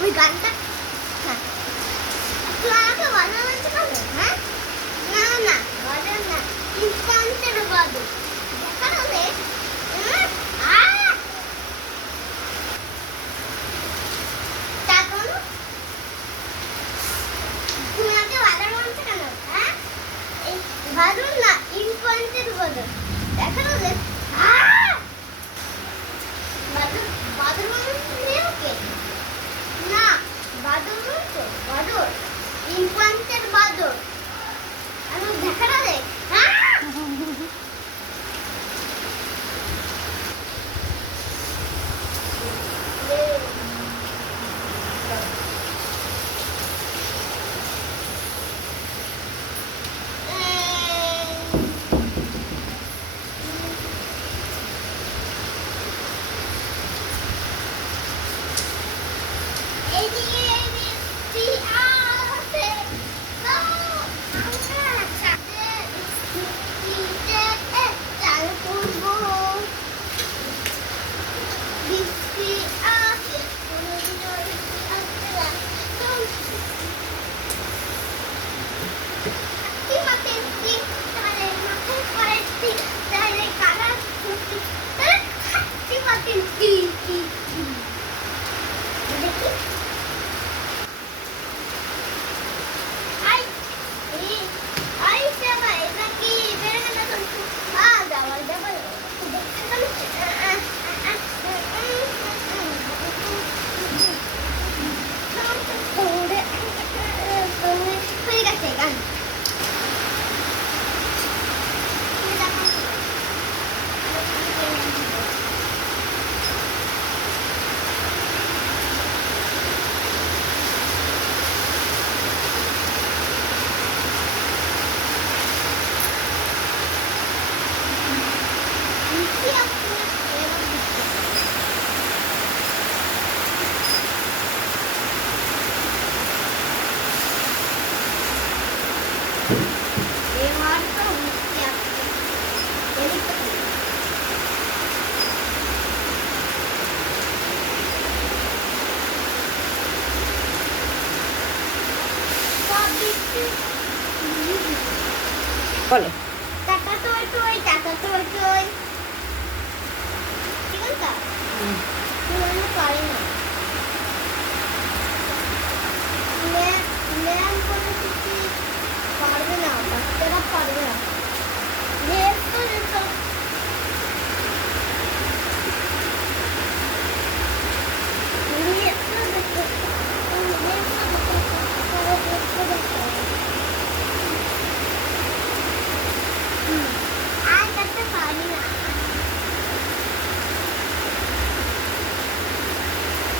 ওই গানটা? হ্যাঁ। তুই আমাকে বাজানো হ্যাঁ? না না বাজান না ইনস্টান্টের বাজান বলো। টাকা টই টই টাকা টই টই ঠিক আছে? না ম্যাম ম্যাম কোনো কিছু পারবে না বাচ্চারা পারবে না যেহেতু যেসব আর করতে পারি না তাও বলো কি আগে একটা কে কে থাকে তোমরা জানো আম্মা প্রথমে আমি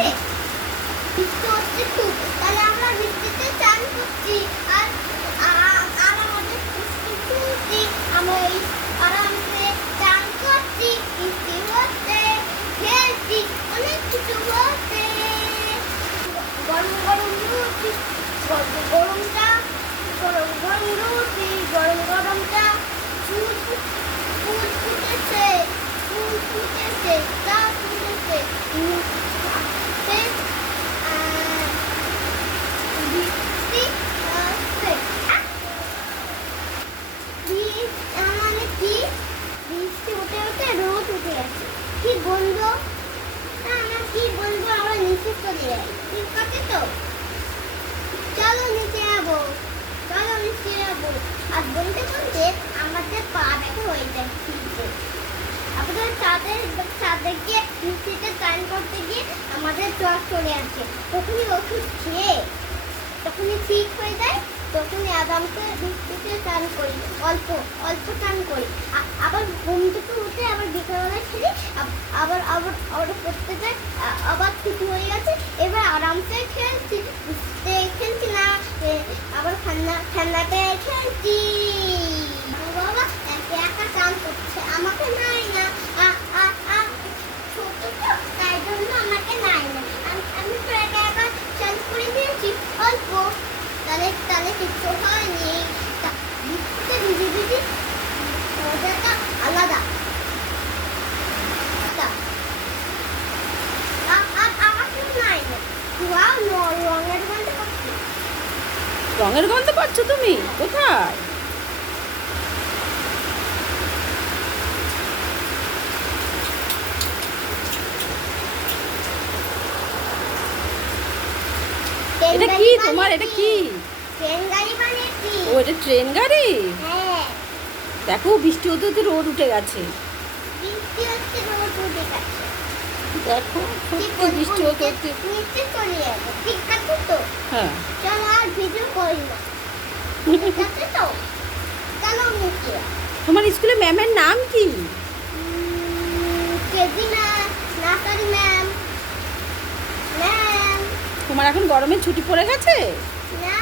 গেছে বৃষ্টি হচ্ছে খুব, তাহলে আমরা বৃষ্টিতে চান করছি। আর আর আমাদের খুঁজছি আমরা এই আরামসে চান করছি। বৃষ্টি হচ্ছে, খেলছি, অনেক কিছু হচ্ছে। গরম গরম রুটি, গরম গরমটা, গরম গরম রুটি গরম গরমটা ফুল ফু- ফুল ফুটেছে ফুল ফুটেছে তা ফুটেছে উম, আসছে, আহ, বৃষ্টি আসছে। আহ! বৃ- আহ, মানে কি বৃষ্টি উঠে উঠে রোদ উঠে গেছে কি বলব না আমরা কি বলব আমরা নিচে চলে যাই ঠিক আছে তো চলো নিচে যাব। চলো নিচে যাব। আর বলতে বলতে আমাদের পা ব্যথা হয়ে যাচ্ছে আমাদের চাঁদের চাঁদে গিয়ে নিচেতে চান করতে গিয়ে আমাদের জ্বর চলে আসে। তখনই ওষুধ খেয়ে, তখনই ঠিক হয়ে যায় তখন আদামকে বৃষ্টিতে চান করি। অল্প অল্প চান করি। আবার ঘুম থেকে উঠে আবার বিকেলবেলা খেলি আবার আবার পড়তে যাই আবার ঠিক হয়ে গেছে। এবার আরামসে খেলছি। খেলছি না আবার ঠান্ডা, ঠান্ডাতে খেলছি। বাবা একা একা চান করছে, আমাকে নাই না আ- আ- আ- ছোট তো তাই জন্য আমাকে নাই না আমি আমি তো একা একা চান করে দিয়েছি অল্প তাহলে তাহলে কিচ্ছু হয়নি তা- বৃষ্টিতে ভিজে ভিজে মজাটা আলাদা আলাদা। আ- আর আমার কিছু নাই না ধোয়া ন- রঙের গন্ধ পাচ্ছি রঙের গন্ধ পাচ্ছ তুমি? কোথায়? এটা কি তোমার? এটা কি? ও এটা ট্রেন গাড়ি? হ্যাঁ। দেখো বৃষ্টি হতে হতে রোদ উঠে গেছে। দেখো বৃষ্টি হতে হতে হ্যাঁ। ভিডিও করি না। তোমার স্কুলে ম্যামের নাম কি? তোমার এখন গরমের ছুটি পড়ে গেছে? না।